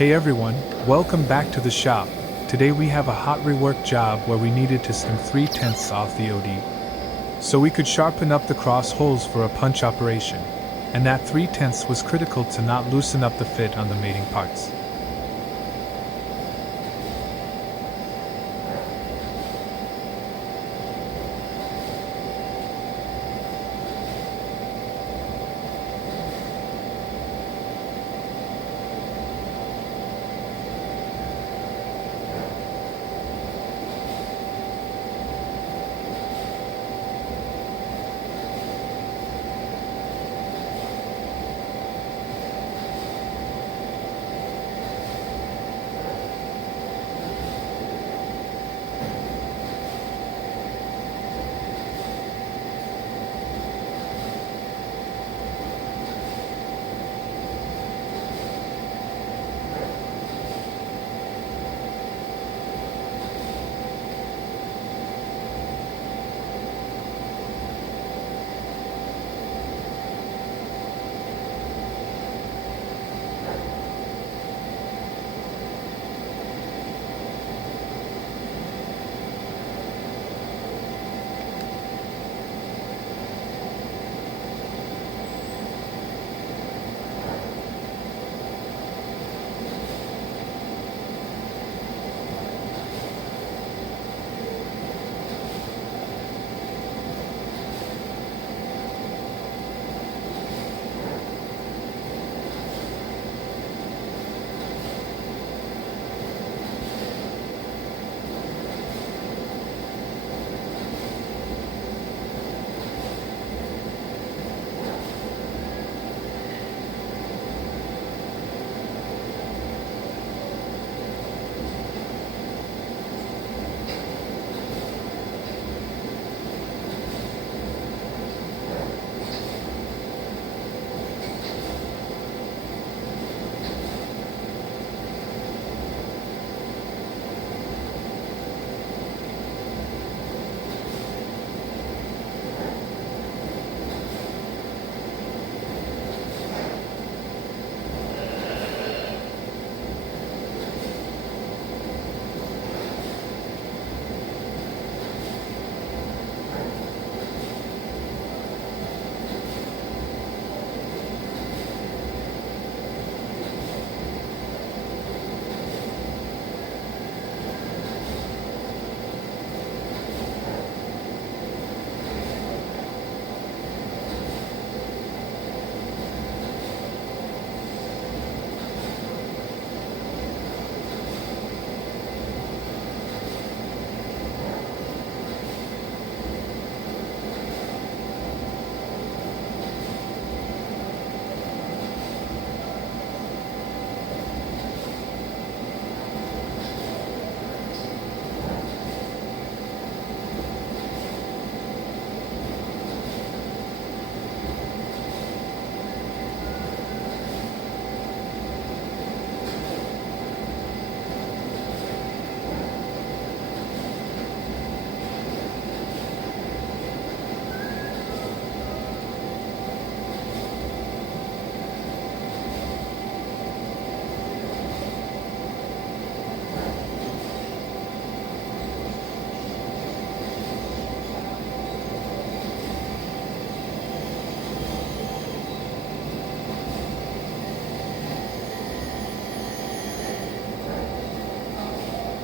Hey everyone, welcome back to the shop. Today we have a hot rework job where we needed to skim 3/10 off the OD, so we could sharpen up the cross holes for a punch operation, and that 3/10 was critical to not loosen up the fit on the mating parts.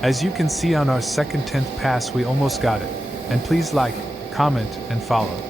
As you can see on our second 10th pass, we almost got it. And please like, comment, and follow.